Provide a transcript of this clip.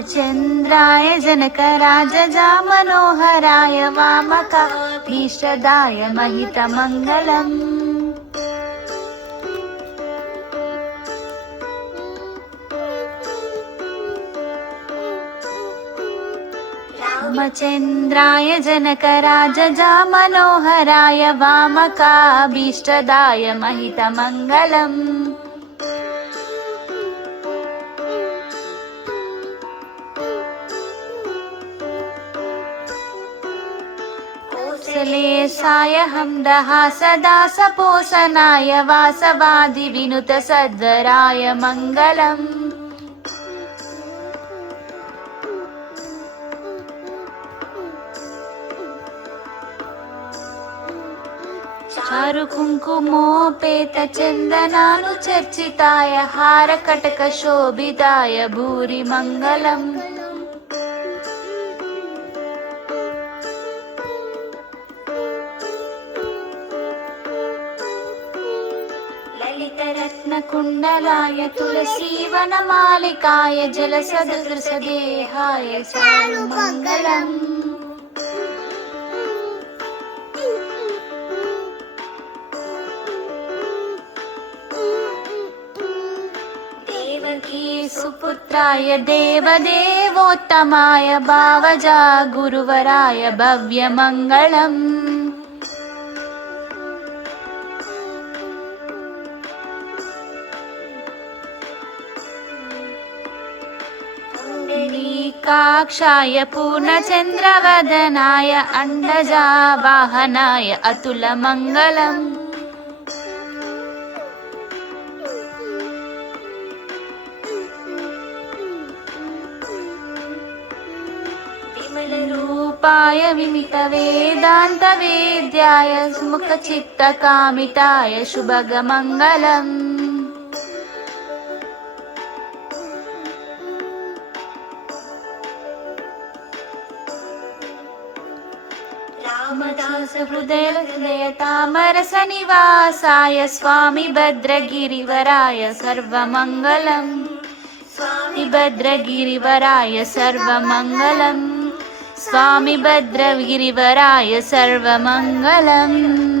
रामचन्द्राय जनकराजजा मनोहराय वामकाभीष्टदाय महितमङ्गलम्। रामचन्द्राय जनकराजजा मनोहराय वामकाभीष्टदाय महितमङ्गलम्। कौसलेशाय हमदः सदा सपोषणाय वासवादिविनुत सद्वराय मङ्गलम्। चारु कुङ्कुमोपेत चन्दनानुचर्चिताय हारकटकशोभिताय भूरि मङ्गलम्। ललितरत्नकुण्डलाय तुलसीवनमालिकाय जलसदृशदेहाय चारुमङ्गलम्। सुपुत्राय देवदेवोत्तमाय भावजा गुरुवराय भव्यमङ्गलम्। पुण्डरीकाक्षाय पूर्णचन्द्रवदनाय अण्डजावाहनाय अतुलमङ्गलम्। विमलरूपाय विमितवेदान्तवेद्याय मुखचित्तकामिताय शुभगमङ्गलम्। रामदास हृदय तामरसनिवासाय स्वामी भद्रगिरिवराय सर्वमङ्गलम्। स्वामी भद्रगिरिवराय सर्वमङ्गलम्। स्वामी भद्रगिरिवराय सर्वमङ्गलम्।